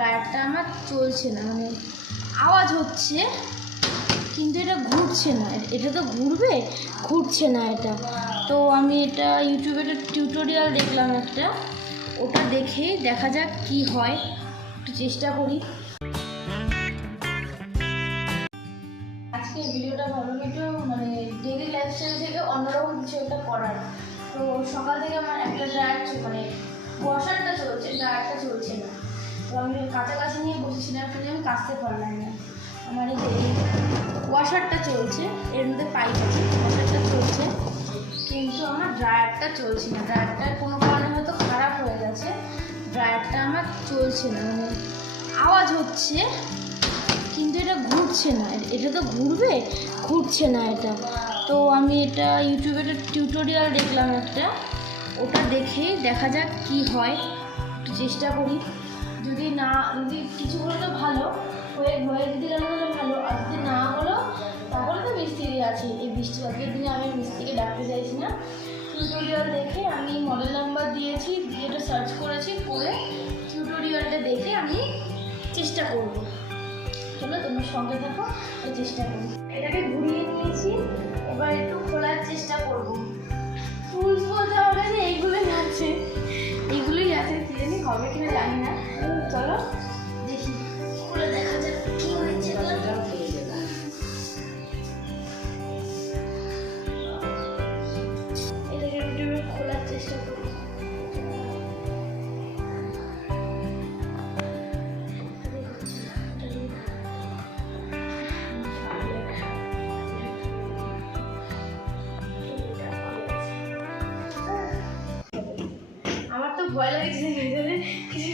ড্রায়ারটা আমার চলছে না, মানে আওয়াজ হচ্ছে কিন্তু এটা ঘুরছে না। এটা তো ঘুরবে, ঘুরছে না এটা। তো আমি এটা ইউটিউবে একটা টিউটোরিয়াল দেখলাম একটা, ওটা দেখেই দেখা যাক কি হয়, একটু চেষ্টা করি। আজকে ভিডিওটা ভালো একটু মানে ডেইলি লাইফস্টাইল থেকে অন্যরকম কিছু একটা করার। তো সকাল থেকে আমার একটা ড্রায়ার মানে ওয়াশারটা চলছে, ড্রায়ারটা চলছে না। তো আমি কাছাকাছি নিয়ে বসেছিলাম কিন্তু আমি কাচতে পারলাম না। আমার এই যে ওয়াশারটা চলছে, এর মধ্যে পাইপ আছে, ওয়াশারটা চলছে কিন্তু আমার ড্রায়ারটা চলছে না। ড্রায়ারটা কোনো কারণে হয়তো খারাপ হয়ে গেছে, ড্রায়ারটা আমার চলছে না, মানে আওয়াজ হচ্ছে কিন্তু এটা ঘুরছে না। এটা তো ঘুরবে, ঘুরছে না এটা। তো আমি এটা ইউটিউবে একটা টিউটোরিয়াল দেখলাম একটা, ওটা দেখেই দেখা যাক কি হয়, একটু চেষ্টা করি। যদি কিছু হলো তো ভালো, হয়ে যদি গেল তাহলে ভালো, আর যদি না হলো তাহলে তো মিস্ত্রি আছে। এই বৃষ্টি আজকের দিনে আমি মিস্ত্রিকে ডাকতে চাইছি না। টিউটোরিয়াল দেখে আমি মডেল নাম্বার দিয়েছি, দিয়ে এটা সার্চ করেছি, করে টিউটোরিয়ালটা দেখে আমি চেষ্টা করব। চলো তোমার সঙ্গে থাকো, চেষ্টা করি। এটাকে ঘুরিয়ে নিয়েছি, এবার একটু খোলার চেষ্টা করব। টুলস বলতে আমার কাছে এইগুলোই আছে, কি জানি হবে কিনা জানি না। চলো দেখি, খুলে দেখা যাক কি হয়েছে। এটাকে একটু খোলার চেষ্টা করি। আমার তো ভয় লাগছে, নিজেদের কিছু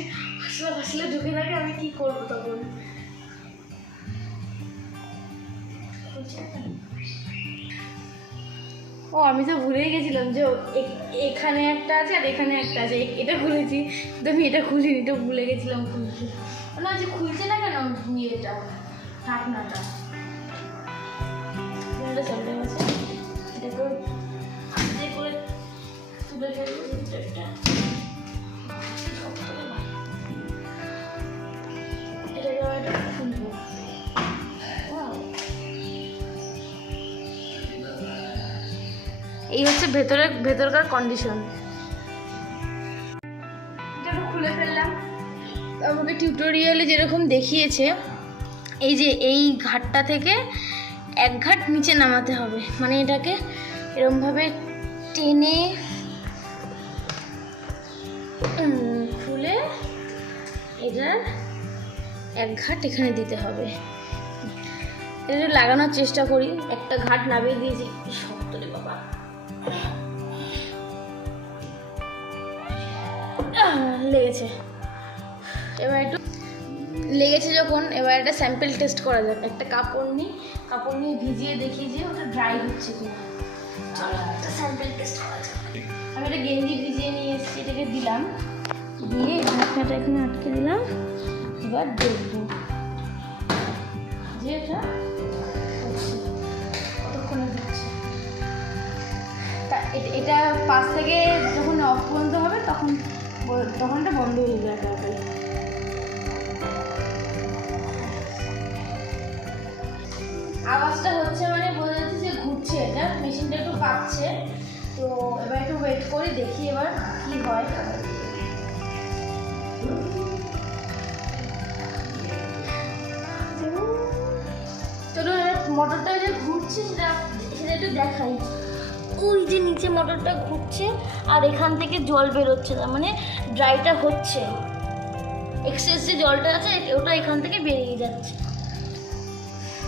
আসলে ঢুকে থাকে, আমি কি করবো তখন। ও আমি তো ভুলেই গেছিলাম যে এখানে একটা আছে আর এখানে একটা আছে, এটা খুলেছি কিন্তু আমি এটা খুলিনি, তো ভুলে গেছিলাম খুলতে। না যে খুলছে না কেন এটা ঢাকনাটা, চলতে গেছে, এটাকে আস্তে করে তুলে ফেলবো ভিতরটা। এটাকে আবার খুলবো। এই হচ্ছে ভেতরকার কন্ডিশন। এটা খুলে ফেললাম। আমাকে টিউটোরিয়ালে যেরকম দেখিয়েছে, এই যে এই ঘাটটা থেকে এক ঘাট নিচে নামাতে হবে, মানে এটাকে এরকমভাবে টেনে খুলে এটার এক ঘাট এখানে দিতে হবে। এটা লাগানোর চেষ্টা করি। একটা ঘাট নামিয়ে দিয়েছি, শক্ত রে বাবা, লেগেছে। এবার একটু লেগেছে যখন, এবার একটা স্যাম্পল টেস্ট করা যাক। একটা কাপড় নিয়ে ভিজিয়ে দেখি যে ওটা ড্রাই হচ্ছে কিনা। চলো একটা স্যাম্পল টেস্ট করা যাক। আমি একটা গেঞ্জি ভিজিয়ে নিয়ে এসেছি, এটাকে দিলাম, দিয়ে ঢাকনাটা এখানে আটকে দিলাম। এবার দেখবো যে এটা কতক্ষণে দিচ্ছে। তা এটা পাশ থেকে যখন অফ বন্ধ হবে তখন এটা বন্ধ হয়ে যাবে একেবারে। আওয়াজটা হচ্ছে মানে বোঝা যাচ্ছে যে ঘুরছে, এটা মেশিনটা একটু কাঁপছে। তো এবার একটু ওয়েট করে দেখি এবার কি হয়। চলো মোটরটা যে ঘুরছে সেটা একটু দেখাই। ওই যে নিচে মোটরটা ঘুরছে আর এখান থেকে জল বেরোচ্ছে, তার মানে ড্রাইটা হচ্ছে। এক্সেস যে জলটা আছে ওটা এখান থেকে বেরিয়ে যাচ্ছে।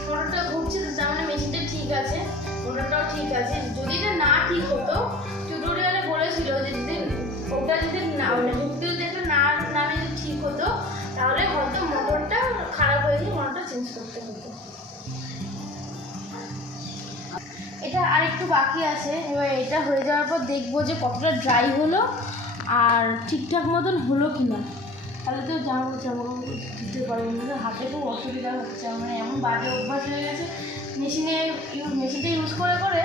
মোটরটা ঘুরছে, তার মানে মেশিনটা ঠিক আছে, মোটরটাও ঠিক আছে। যদি এটা না ঠিক হতো, টিউটোরিয়ালে বলেছিল যে যদি ওটা যদি না ঘুরতে যদি একটা না যদি ঠিক হতো তাহলে হয়তো মোটরটা খারাপ হয়ে গিয়ে মোটরটা চেঞ্জ করতে হতো। এটা আর একটু বাকি আছে। এবার এটা হয়ে যাওয়ার পর দেখবো যে কতটা ড্রাই হলো আর ঠিকঠাক মতন হলো কি না। তাহলে তো যাবো দিতে পারবো না, হাতে খুব অসুবিধা হচ্ছে। মানে এমন বাজে অভ্যাস হয়ে গেছে মেশিনটা ইউজ করে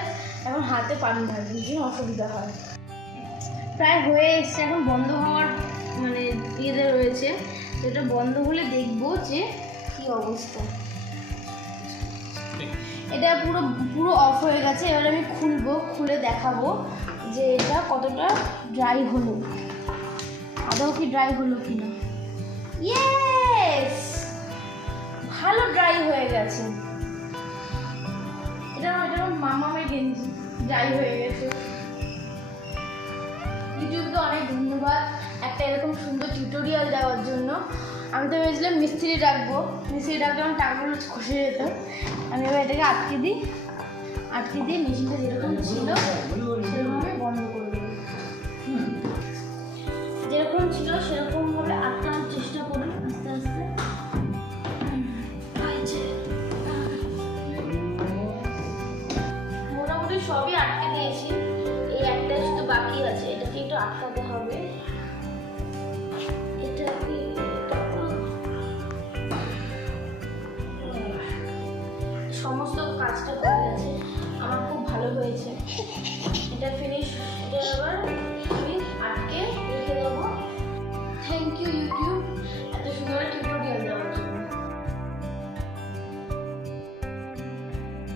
এখন হাতে পানি ঢালি, ভীষণ অসুবিধা হয়। প্রায় হয়ে এসছে, এখন বন্ধ হওয়ার মানে ইয়েতে রয়েছে। এটা বন্ধ হলে দেখবো যে কি অবস্থা। এটা পুরো পুরো অফ হয়ে গেছে। এবার আমি খুলবো, খুলে দেখাবো যে এটা কতটা ড্রাই হলো, আদৌ কি ড্রাই হলো কিনা। ইয়েস, ভালো ড্রাই হয়ে গেছে। এটা মামামের গেঞ্জি ড্রাই হয়ে গেছে। ইউটিউবকে অনেক ধন্যবাদ একটা এরকম সুন্দর টিউটোরিয়াল দেওয়ার জন্য। আমি তো ভেবেছিলাম মিস্ত্রি ডাকবো, মিস্ত্রি ডাকলে আমার টাকাগুলো খসে যেত। আমি এবার এটাকে আটকে দিই, আটকে দিয়ে মেশিনটা যেরকম ছিল সেরকম আমি বন্ধ করে দেবো। যেরকম ছিল সেরকমভাবে আটকানোর চেষ্টা করি আস্তে আস্তে। মোটামুটি সবই আটকে দিয়েছি, এই একটা শুধু বাকি আছে, এটাকে একটু আটকাতে হবে। সমস্ত কাজটা করে গেছে, আমার খুব ভালো হয়েছে। এটা ফিনিশ, এটা আবার